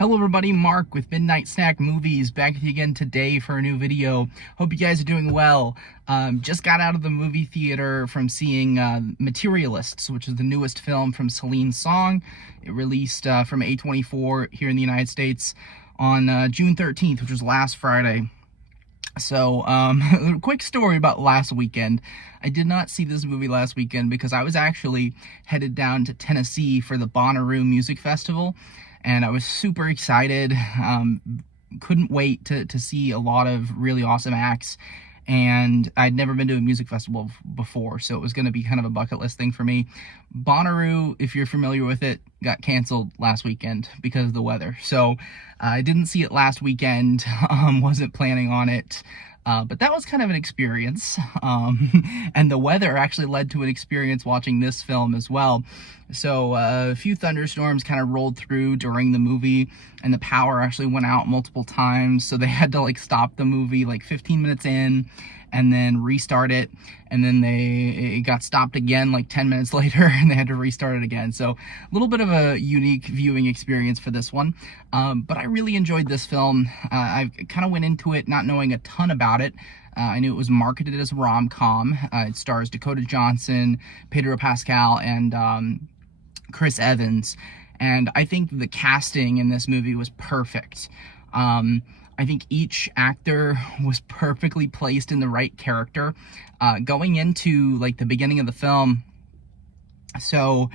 Hello everybody, Mark with Midnight Snack Movies, back with you again today for a new video. Hope you guys are doing well. Just got out of the movie theater from seeing Materialists, which is the newest film from Celine Song. It released from A24 here in the United States on June 13th, which was last Friday. So, a quick story about last weekend. I did not see this movie last weekend because I was actually headed down to Tennessee for the Bonnaroo Music Festival, and I was super excited. Couldn't wait to see a lot of really awesome acts, and I'd never been to a music festival before, so it was going to be kind of a bucket list thing for me. Bonnaroo, if you're familiar with it, got canceled last weekend because of the weather, so I didn't see it last weekend. Wasn't planning on it. But that was kind of an experience, and the weather actually led to an experience watching this film as well. So a few thunderstorms kind of rolled through during the movie, and the power actually went out multiple times, so they had to stop the movie 15 minutes in and then restart it, and then it got stopped again 10 minutes later, and they had to restart it again. So a little bit of a unique viewing experience for this one, but I really enjoyed this film. I kind of went into it not knowing a ton about it. I knew it was marketed as a rom-com. It stars Dakota Johnson, Pedro Pascal, and Chris Evans, and I think the casting in this movie was perfect. I think each actor was perfectly placed in the right character. Going into the beginning of the film, so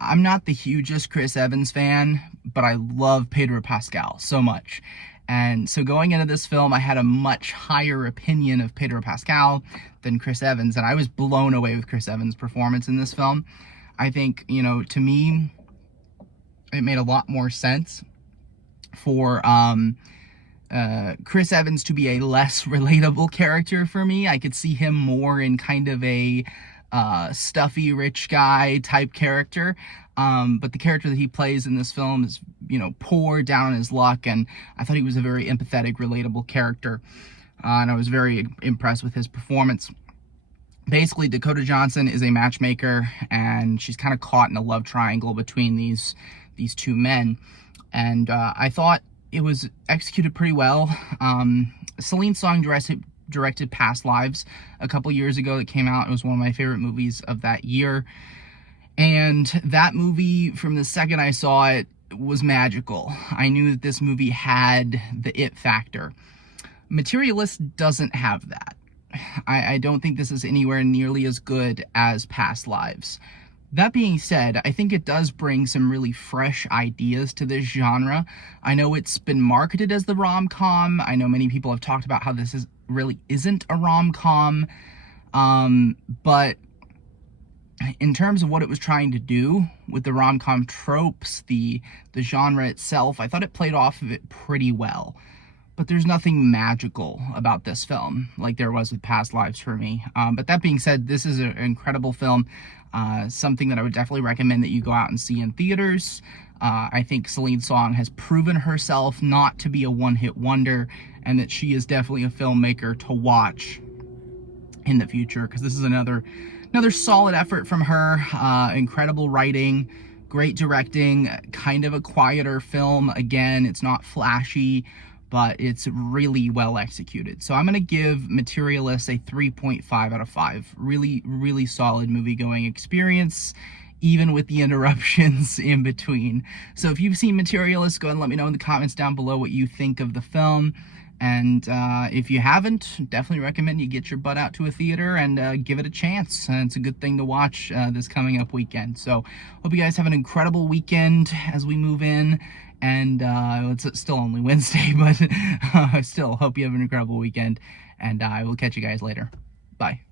I'm not the hugest Chris Evans fan, but I love Pedro Pascal so much. And so going into this film, I had a much higher opinion of Pedro Pascal than Chris Evans, and I was blown away with Chris Evans' performance in this film. I think, to me, it made a lot more sense for Chris Evans to be a less relatable character for me. I could see him more in kind of a stuffy rich guy type character, but the character that he plays in this film is poor, down on his luck, and I thought he was a very empathetic, relatable character, and I was very impressed with his performance. Basically, Dakota Johnson is a matchmaker, and she's kind of caught in a love triangle between these two men, and I thought it was executed pretty well. Celine Song directed Past Lives a couple years ago. That came out. It was one of my favorite movies of that year. And that movie, from the second I saw it, was magical. I knew that this movie had the it factor. Materialists doesn't have that. I don't think this is anywhere nearly as good as Past Lives. That being said, I think it does bring some really fresh ideas to this genre. I know it's been marketed as the rom-com. I know many people have talked about how this really isn't a rom-com. But in terms of what it was trying to do with the rom-com tropes, the genre itself, I thought it played off of it pretty well. But there's nothing magical about this film like there was with Past Lives for me. But that being said, this is an incredible film. Something that I would definitely recommend that you go out and see in theaters. I think Celine Song has proven herself not to be a one-hit wonder, and that she is definitely a filmmaker to watch in the future, because this is another solid effort from her. Incredible writing, great directing, kind of a quieter film. Again, it's not flashy, but it's really well executed. So I'm going to give Materialists a 3.5 out of 5. Really, really solid movie-going experience, even with the interruptions in between. So if you've seen Materialists, go ahead and let me know in the comments down below what you think of the film. And if you haven't, definitely recommend you get your butt out to a theater and give it a chance. It's a good thing to watch this coming up weekend. So hope you guys have an incredible weekend as we move in. And it's still only Wednesday, but I still hope you have an incredible weekend, and I will catch you guys later. Bye.